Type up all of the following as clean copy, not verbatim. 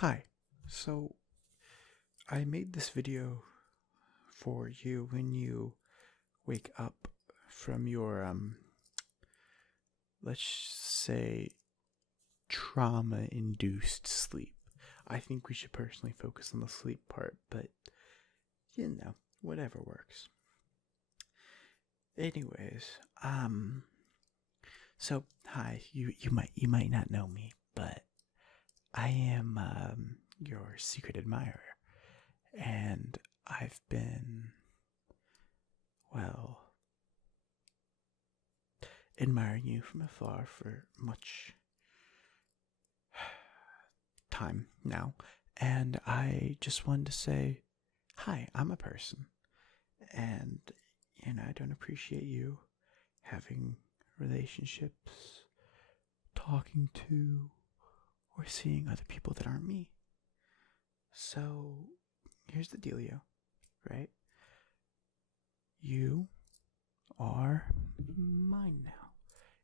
Hi. So I made this video for you when you wake up from your let's say trauma induced sleep. I think we should personally focus on the sleep part, but whatever works. Anyways, so hi, you might not know me, but I am your secret admirer. And I've been, well, admiring you from afar for much time now. And I just wanted to say, hi, I'm a person. And, I don't appreciate you having relationships, talking to, or seeing other people that aren't me. So, here's the dealio, right? You are mine now.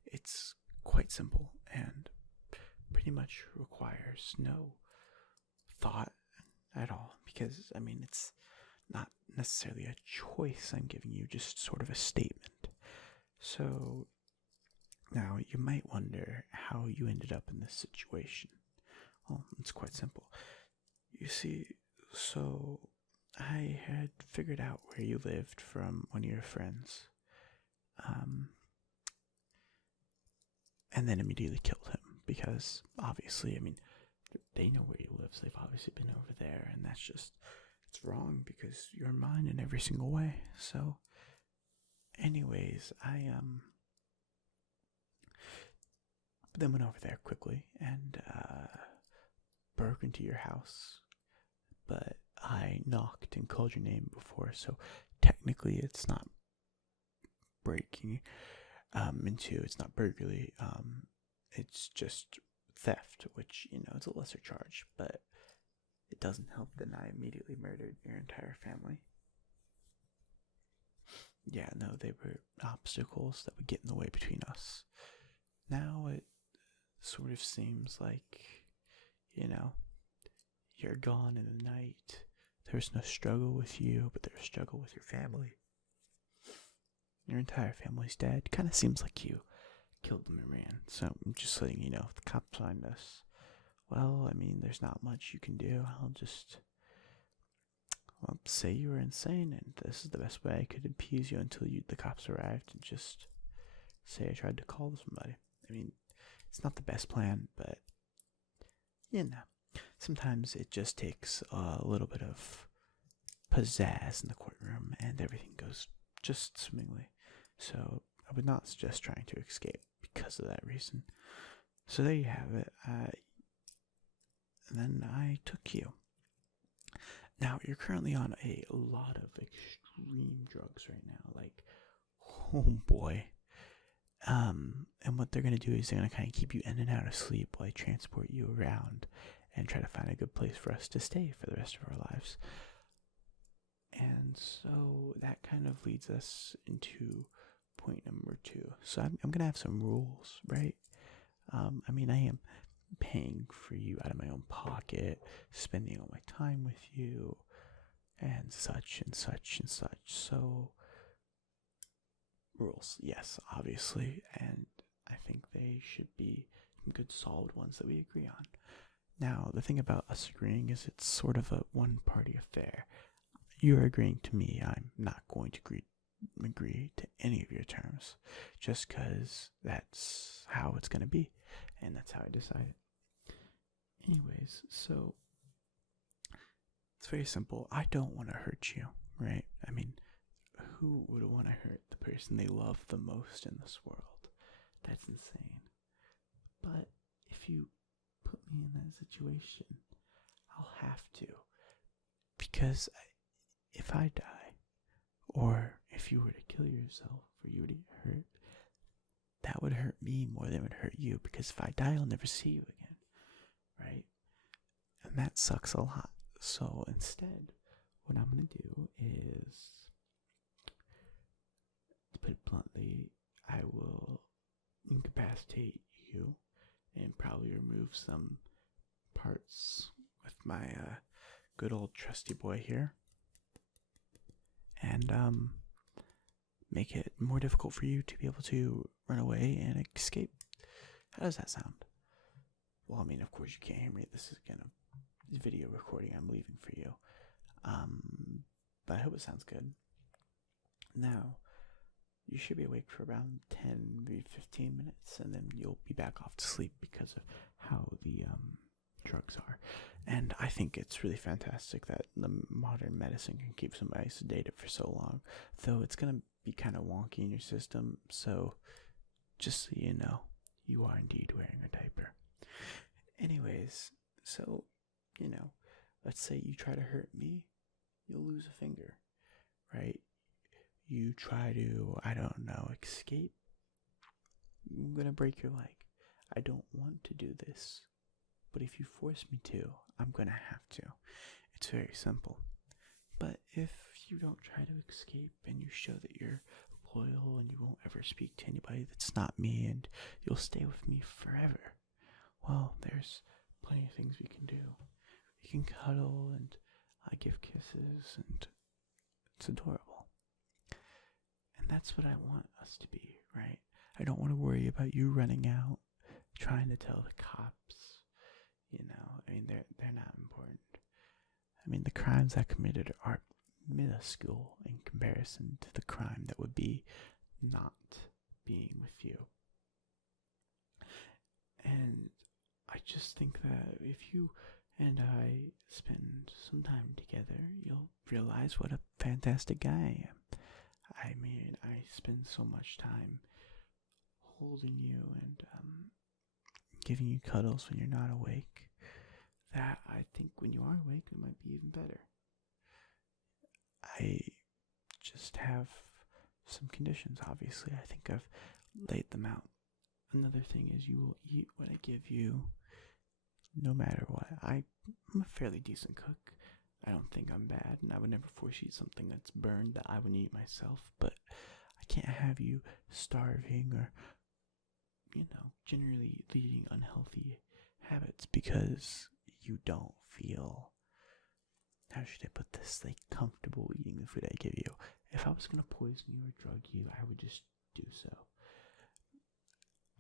It's quite simple and pretty much requires no thought at all because, it's not necessarily a choice I'm giving you, just sort of a statement. So, now you might wonder how you ended up in this situation. Well, it's quite simple. You see, so I had figured out where you lived from one of your friends. And then immediately killed him because obviously, they know where he lives. They've obviously been over there, and it's wrong because you're mine in every single way. So, anyways, I then went over there quickly and broke into your house, but I knocked and called your name before, so technically it's not breaking it's not burglary, it's just theft, which, it's a lesser charge, but it doesn't help that I immediately murdered your entire family. Yeah, no, they were obstacles that would get in the way between us. Now it sort of seems like, you're gone in the night. There's no struggle with you, but there's struggle with your family. Your entire family's dead. Kind of seems like you killed them and ran. So I'm just letting you know, if the cops find us, well, there's not much you can do. I'll just, say you were insane, and this is the best way I could appease you until the cops arrived, and just say I tried to call somebody. It's not the best plan, but, sometimes it just takes a little bit of pizzazz in the courtroom, and everything goes just swimmingly. So I would not suggest trying to escape because of that reason. So there you have it. And then I took you. Now you're currently on a lot of extreme drugs right now. Like, oh boy. And what they're gonna do is they're gonna kind of keep you in and out of sleep while they transport you around and try to find a good place for us to stay for the rest of our lives. And so that kind of leads us into point number 2. So I'm going to have some rules, right? I am paying for you out of my own pocket, spending all my time with you, and such and such and such. So, rules, yes, obviously, and I think they should be good, solid ones that we agree on. Now, the thing about us agreeing is it's sort of a one-party affair. You're agreeing to me, I'm not going to agree to any of your terms, just because that's how it's going to be, and that's how I decided. Anyways, so it's very simple. I don't want to hurt you, right? Who would want to hurt the person they love the most in this world? That's insane. But if you put me in that situation, I'll have to, because if I die, or if you were to kill yourself or you were to get hurt, that would hurt me more than it would hurt you, because if I die, I'll never see you again, right? And that sucks a lot. So instead, what I'm going to do is, to put it bluntly, I will incapacitate you and probably remove some parts with my good old trusty boy here, and make it more difficult for you to be able to run away and escape. How does that sound? Well, I mean, of course you can't hear me. This is again a video recording I'm leaving for you. But I hope it sounds good. Now, you should be awake for around 10, maybe 15 minutes, and then you'll be back off to sleep because of how the drugs are. And I think it's really fantastic that the modern medicine can keep somebody sedated for so long, though it's going to be kind of wonky in your system. So just so you know, you are indeed wearing a diaper. Anyways, so, let's say you try to hurt me, you'll lose a finger, right? You try to, escape, I'm gonna break your leg. I don't want to do this, but if you force me to, I'm gonna have to. It's very simple. But if you don't try to escape and you show that you're loyal and you won't ever speak to anybody that's not me and you'll stay with me forever, well, there's plenty of things we can do. We can cuddle and I give kisses and it's adorable. And that's what I want us to be, right? I don't want to worry about you running out, trying to tell the cops. They're not important. The crimes I committed are minuscule in comparison to the crime that would be not being with you. And I just think that if you and I spend some time together, you'll realize what a fantastic guy I am. I spend so much time holding you and giving you cuddles when you're not awake, that I think when you are awake, it might be even better. I just have some conditions, obviously. I think I've laid them out. Another thing is you will eat what I give you, no matter what. I'm a fairly decent cook. I don't think I'm bad, and I would never force you to eat something that's burned that I wouldn't eat myself, but I can't have you starving or, generally leading unhealthy habits because you don't feel, how should I put this, comfortable eating the food I give you. If I was going to poison you or drug you, I would just do so.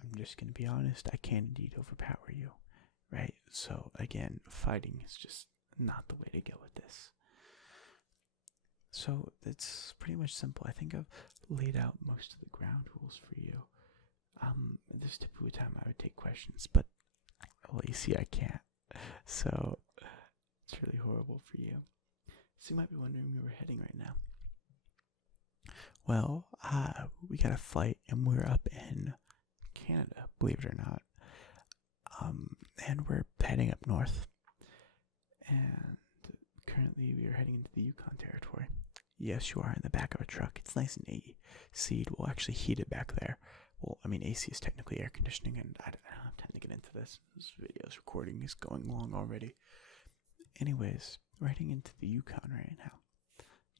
I'm just going to be honest, I can indeed overpower you, right? So again, fighting is just not the way to go with this. So it's pretty much simple. I think I've laid out most of the ground rules for you. There's typically a time I would take questions, but you see I can't. So it's really horrible for you. So you might be wondering where we're heading right now. Well, we got a flight and we're up in Canada, believe it or not. And we're heading up north. And currently we are heading into the Yukon territory. Yes, you are in the back of a truck. It's nice and AC'd. We'll actually heat it back there. Well, AC is technically air conditioning, and I don't have time to get into this. This video's recording is going long already. Anyways, we're heading into the Yukon right now.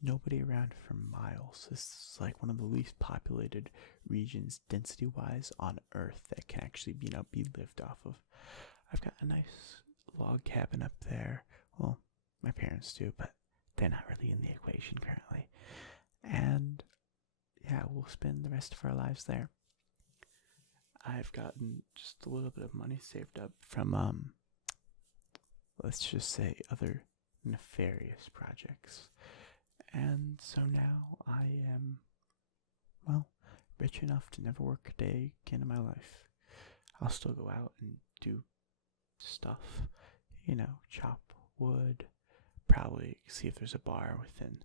Nobody around for miles. This is like one of the least populated regions, density-wise, on Earth that can actually, be lived off of. I've got a nice log cabin up there. Well, my parents do, but they're not really in the equation currently. And yeah, we'll spend the rest of our lives there. I've gotten just a little bit of money saved up from, let's just say, other nefarious projects. And so now I am, rich enough to never work a day again in my life. I'll still go out and do stuff, chop wood, probably see if there's a bar within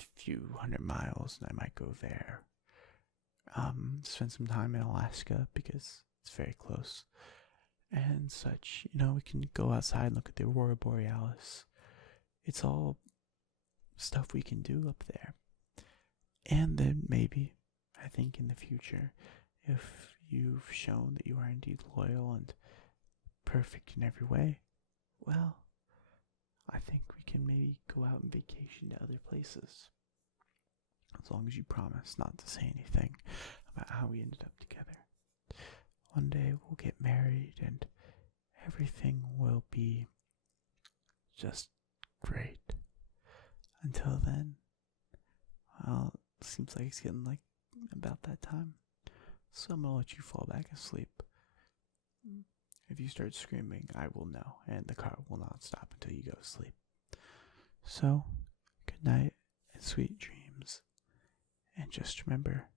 a few hundred miles, and I might go there. Spend some time in Alaska because it's very close and such. We can go outside and look at the Aurora Borealis. It's all stuff we can do up there. And then maybe, I think in the future, if you've shown that you are indeed loyal and perfect in every way, well, I think we can maybe go out and vacation to other places. As long as you promise not to say anything about how we ended up together. One day we'll get married and everything will be just great. Until then, well, it seems like it's getting like about that time. So I'm gonna let you fall back asleep. If you start screaming, I will know, and the car will not stop until you go to sleep. So, good night and sweet dreams. And just remember,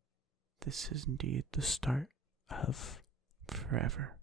this is indeed the start of forever.